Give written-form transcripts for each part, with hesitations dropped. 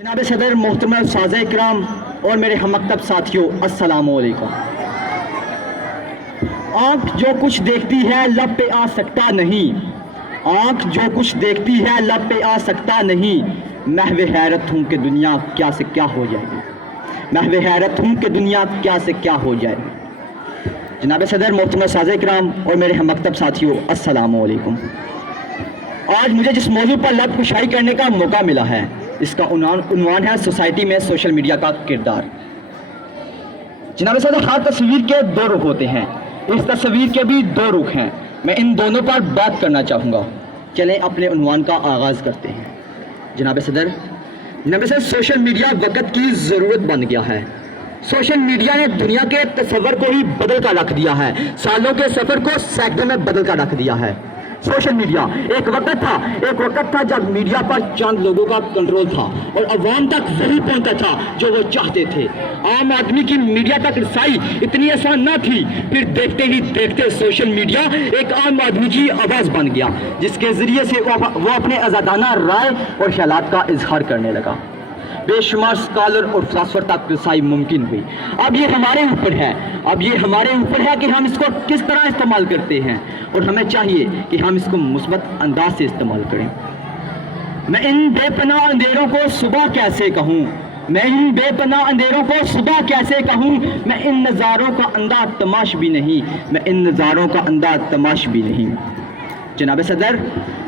जनाब सदर, मोहतरम साज़ इकराम और मेरे हममकतब साथियों, अस्सलाम वालेकुम। आँख जो कुछ देखती है लब पे आ सकता नहीं, आँख जो कुछ देखती है लब पे आ सकता नहीं। महव हैरत हूँ कि दुनिया क्या से क्या हो जाएगी, महव हैरत हूँ कि दुनिया क्या से क्या हो जाएगी। जनाब सदर, मोहतरम साज़ इकराम और मेरे हममकतब साथियों, अस्सलाम वालेकुम। आज मुझे जिस मौजू पर लब कुशाई करने का मौका मिला है, इसका उन्वान है सोसाइटी में सोशल मीडिया का किरदार। जनाब सदर, हर तस्वीर के दो रुख होते हैं, इस तस्वीर के भी दो रुख हैं। मैं इन दोनों पर बात करना चाहूँगा। चलें अपने उन्वान का आगाज़ करते हैं। जनाब सदर, सोशल मीडिया वक़्त की ज़रूरत बन गया है। सोशल मीडिया ने दुनिया के तस्वर को ही बदल कर रख दिया है, सालों के सफ़र को सैकड़ों में बदल कर रख दिया है। सोशल मीडिया एक वक्त था जब मीडिया पर चंद लोगों का कंट्रोल था और अवाम तक वही पहुंचता था जो वो चाहते थे। आम आदमी की मीडिया तक रसाई इतनी आसान न थी। फिर देखते ही देखते सोशल मीडिया एक आम आदमी की आवाज़ बन गया, जिसके ज़रिए से वो अपने आज़ादाना राय और ख्यालात का इजहार करने लगा। बेशुमार स्कॉलर और फिलासफर तक रसाई मुमकिन हुई। अब ये हमारे ऊपर है कि हम इसको किस तरह इस्तेमाल करते हैं, और हमें चाहिए कि हम इसको मुस्बत अंदाज से इस्तेमाल करें। मैं इन बेपनाह अंधेरों को सुबह कैसे कहूँ, मैं इन बेपनाह अंधेरों को सुबह कैसे कहूँ। मैं इन नज़ारों का अंधा तमाश भी नहीं, मैं इन नज़ारों का अंधा तमाश भी नहीं। जनाब सदर,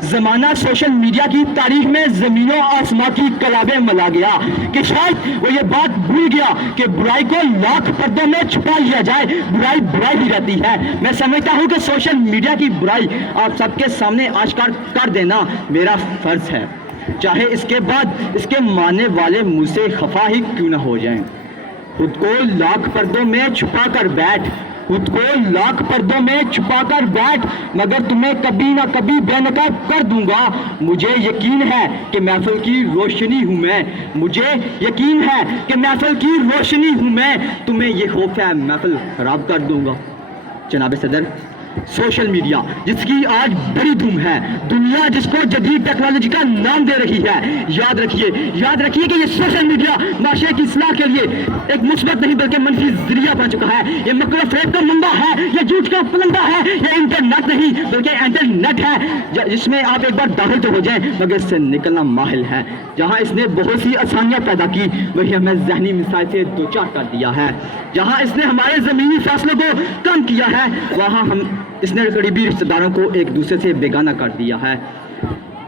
ज़माना सोशल मीडिया की तारीख में ज़मीनों आसमां की कलाबें मिला गया कि शायद वो ये बात भूल गया कि बुराई को लाख पर्दों में छुपा लिया जाए, बुराई बुराई ही रहती है। मैं समझता हूँ कि सोशल मीडिया की बुराई आप सबके सामने आश्कार कर देना मेरा फ़र्ज़ है, चाहे इसके बाद इसके मानने वाले मुझसे खफा ही क्यों न हो जाएं। खुद को लाख पर्दों में छुपा कर बैठ, खुद को लाख पर्दों में छुपा कर बैठ, मगर तुम्हें कभी ना कभी बेनकाब कर दूंगा। मुझे यकीन है कि महफिल की रोशनी हूँ मैं, मुझे यकीन है कि महफिल की रोशनी हूँ मैं। तुम्हें ये खौफ है महफिल खराब कर दूंगा। जनाब सदर, सोशल मीडिया जिसकी आज बड़ी धूम है, दुनिया जिसको जदीद टेक्नोलॉजी का नाम दे रही है, याद रखिए कि ये सोशल मीडिया माशरे की इस्लाह के लिए एक मुस्बत नहीं बल्कि मनफी जरिया बन चुका है। ये मकरा फरेब का मुंडा है, ये झूठ का पलंदा है, ये इंटरनेट नहीं बल्कि इंटरनेट है, जिसमें आप एक बार दाखिल तो हो जाएं मगर इससे निकलना माहिल है। जहाँ इसने बहुत सी आसानियाँ पैदा की, वही हमें जहनी मिसाल से दो चार कर दिया है। जहाँ इसने हमारे ज़मीनी फैसलों को कम किया है, वहाँ इसने करीबी रिश्तेदारों को एक दूसरे से बेगाना कर दिया है।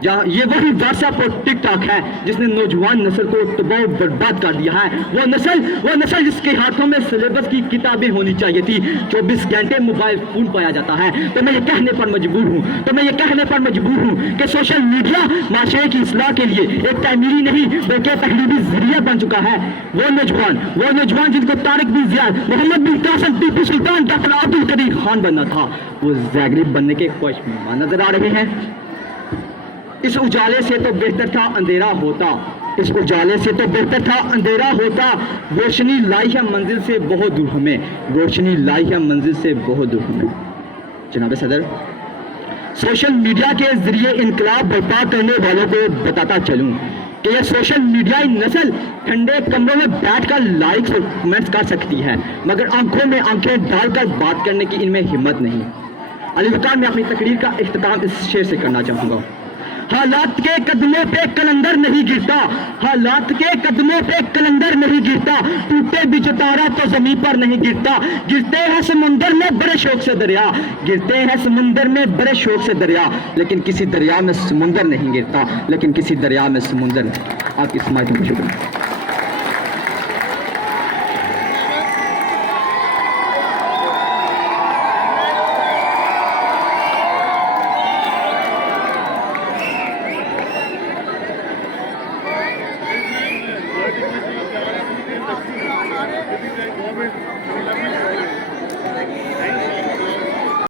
जहाँ ये वही व्हाट्सएप और टिकटॉक है जिसने नौजवान नस्ल को तबाह बर्बाद कर दिया है। वो नस्ल जिसके हाथों में सिलेबस की किताबें होनी चाहिए थी, 24 घंटे मोबाइल फोन पाया जाता है। तो मैं ये कहने पर मजबूर हूँ कि सोशल मीडिया माशरे की इस्लाह के लिए एक तमीरी नहीं बल्कि तहरीरी जरिया बन चुका है। वो नौजवान जिनको तारिक बिन ज़ियाद, मोहम्मद बिन कासिम, टीपू सुल्तान, डॉक्टर अब्दुल कदीर खान बनना था, वो ज़ैगरिब बनने के ख्वाहिशमंद नजर आ रहे हैं। इस उजाले से तो बेहतर था अंधेरा होता, इस उजाले से तो बेहतर था अंधेरा होता। रोशनी लाई है मंजिल से बहुत दूर हमें, रोशनी लाई है मंजिल से बहुत दूर हमें। जनाब सदर, सोशल मीडिया के जरिए इनकलाब बर्पा करने वालों को बताता चलूं कि यह सोशल मीडिया नस्ल ठंडे कमरों में बैठकर लाइक्स और कमेंट्स कर सकती है, मगर आंखों में आंखें डालकर बात करने की इनमें हिम्मत नहीं। अली वकार, मैं अपनी तकरीर का इख्तिताम इस शेर से करना चाहूँगा। हालात के कदमों पे कलंदर नहीं गिरता, हालात के कदमों पे कलंदर नहीं गिरता, टूटे भी तारा तो जमीन पर नहीं गिरता। गिरते हैं समुंदर में बड़े शौक से दरिया, गिरते हैं समुंदर में बड़े शौक से दरिया, लेकिन किसी दरिया में समुंदर नहीं गिरता, लेकिन किसी दरिया में समुंदर नहीं। आपकी समाज में शुक्रिया। गवर्नमेंट